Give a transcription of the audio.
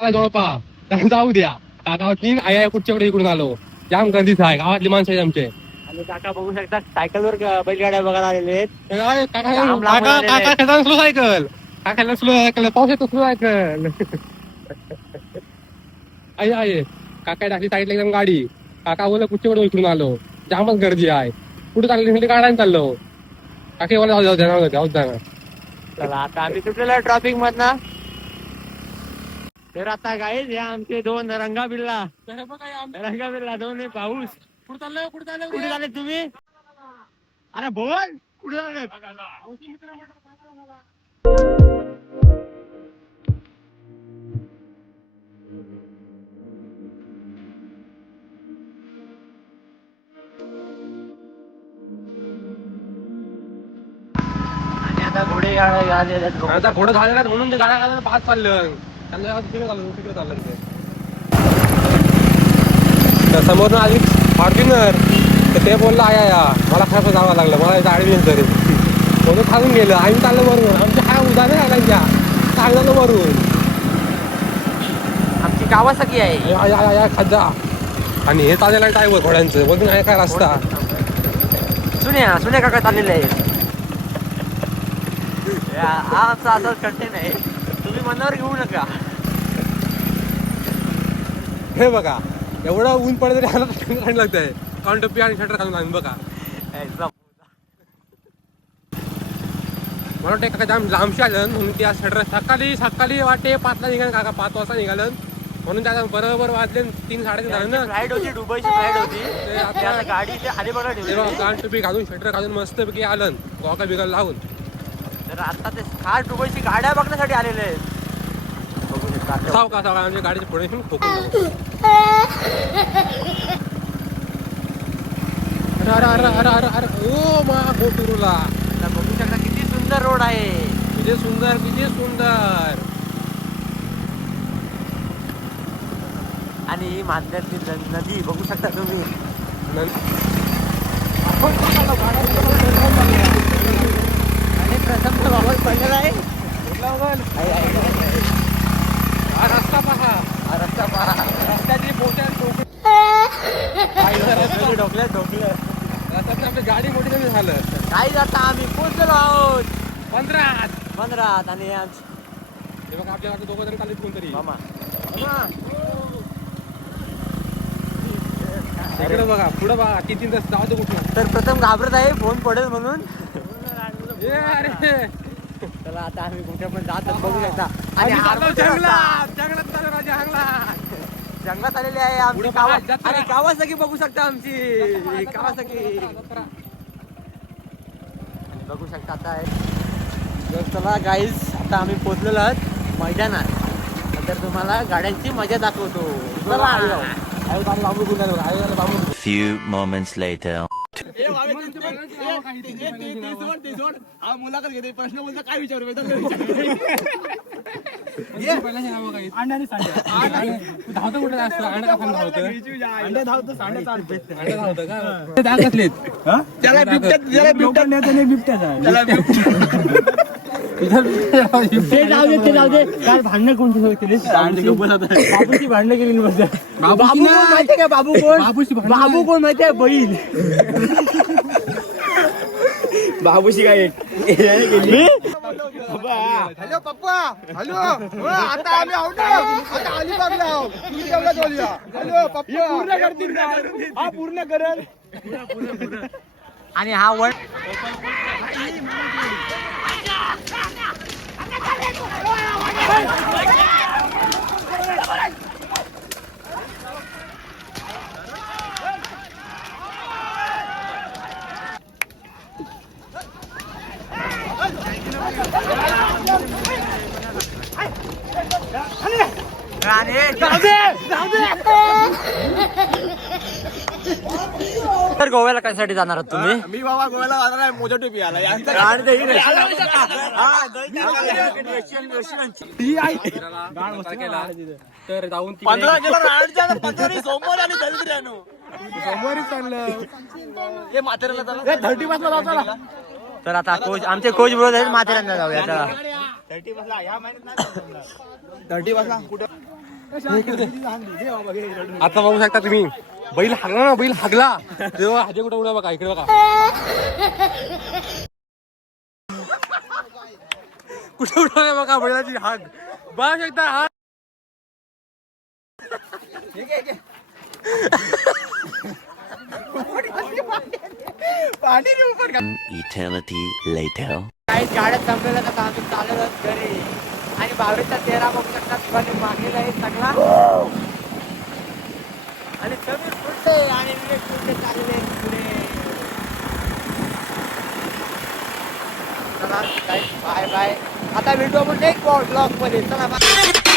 जवळपास त्यांना जाऊ द्या. काका तीन आया कुठच्याकडे इकडून आलो. जाम गर्दीच आहे, गावातली माणसं आहेत आमचे. आणि काका बघू शकता सायकलवर बैलगाड्या बघायला आलेले आहेत. काका स्लो सायकल, काकाला स्लो सायकल, पाऊस येतो स्लो सायकल. आहे आहे काका टाकली साईडला एकदम गाडी. काका बोल कुठच्याकडे इकडून आलो, जामच गर्दी आहे. कुठे चालली गाड्याने चाललो. काकी बोला जाऊ जाऊ. चला आता आम्ही सुटलेलो ट्रॉफिक मधनं. तर आता गाईज या आमचे दोन रंगाबिल्ला दोन पाऊस. कुठे चाललं कुठे झाले तुम्ही? अरे बोल कुठे झाले? आता घोडे आता घोडं झालेला म्हणून ते गाड्या पाच चाललं. त्यांना तिकडे चाललं ते समोर आली फॉर्च्युनर. तर ते बोललं आया मला खास जावं लागलं, मला गाडी नाही तरी म्हणून खालून गेलं. आम्ही चाललं मरून. आमच्या काय उदाहरण घालायच्या चाललं मरून. आमची कावासाकी आहे खाजा. आणि हे चाललेलं टायवर घोड्यांचं बघून आहे काय रस्ता. सुन्या काका चाललेले आहे. आमचा असं कंटेन आहे, तुम्ही मनावर घेऊ नका. हे बघा एवढं ऊन पडत तरी लागतंय. कारण टप्पी आणि शटर घालून आम्ही बघा. मला वाटतं काका जाम लांबशी आलं म्हणून त्या शटर सकाळी वाटे 5ला निघालं. काका 5 वाजता निघालं म्हणून त्याला बरोबर वाजले 3 साडेतीन झालं ना. फ्लाईट होती, दुबईची फ्लाईट होती. गाडी आधी बघा कान टोपी घालून शटर घालून मस्त पैकी आलं गॉगल बिगल लावून. तर आता ते खास दुबईची गाड्या बघण्यासाठी आलेले आहेत. का आमच्या गाडीचे पुढे ठोकून अरे ओ मा गोटुरूला बघू शकता किती सुंदर रोड आहे. किती सुंदर. आणि ही माध्यमातली नदी बघू शकता तुम्ही. आणि प्रथम बाबा पडलेला आहे. हा रस्ता पहा. रस्त्याची ढोकल्या रस्त्यात आपली गाडी मोठी कमी झालं. काही आता आम्ही पोहोचलो आहोत 15 आणि हे बघा आपल्या गाडी 2 जण चालले कोणतरी. मामा इकडे बघा पुढे बघा 3 तास जाऊ दे कुठं. तर प्रथम घाबरत आहे फोन पडेल म्हणून. अरे चला आता आम्ही कुठे पण जात बघू शकता. आणि जंगलात आलेली आहे आमची आणि कावासाकी बघू शकता. आमची कावासाकी बघू शकता. आता चला गाईज आता आम्ही पोहोचलेलो आहोत मैदानात. तर तुम्हाला गाड्यांची मजा दाखवतो. Few moments later. मुलाखत घेते प्रश्न बोलतो काय विचारू धावतो कुठे असतं अंडे धावतो जाऊ दे काय भांडणं कोणती बाबूची भांडणं केली. माहिती काय बाबू कोण माहितीये? बैल बाबूशी काय हॅलो पप्पा. हॅलो आता आम्ही आहोत आता अलिबागला आहोत. तुम्ही तेवढा बोलूया. हॅलो पप्पा पूर्ण करतील का? हा पूर्ण करेल. आणि हा वन तर गोव्याला कशासाठी जाणार आहात तुम्ही? मी बाबा गोव्याला जाणार आहे मोजा टोपी आला. तर जाऊन 15 सोमवार आणि सोमवारी चाललं. हे माथेरानला 30 जाऊ. तर आता कोच आमचे कोच बोलत आहेत माथेरानला जाऊया. 30 कुठं आता बघू शकता तुम्ही बैल हागला ना, बैल हागला तेव्हा हाजे कुठं उड्या बघा, इकडे बघा कुठे उडवल्या बघा बैलाची हाग, बघा शकता हाग. Eternity later. काही गाड्या संपलेल्या तर आम्ही चालत घरी आणि 22:13 बघू शकता दिवाळी मागलेला आहे सगळा आणि समीर फुटते आणि विवेक फुटते चाललेले आहेत पुढे. चला बाय बाय. आता भेटू आपण नेक्स्ट ब्लॉग मध्ये. चला बाय.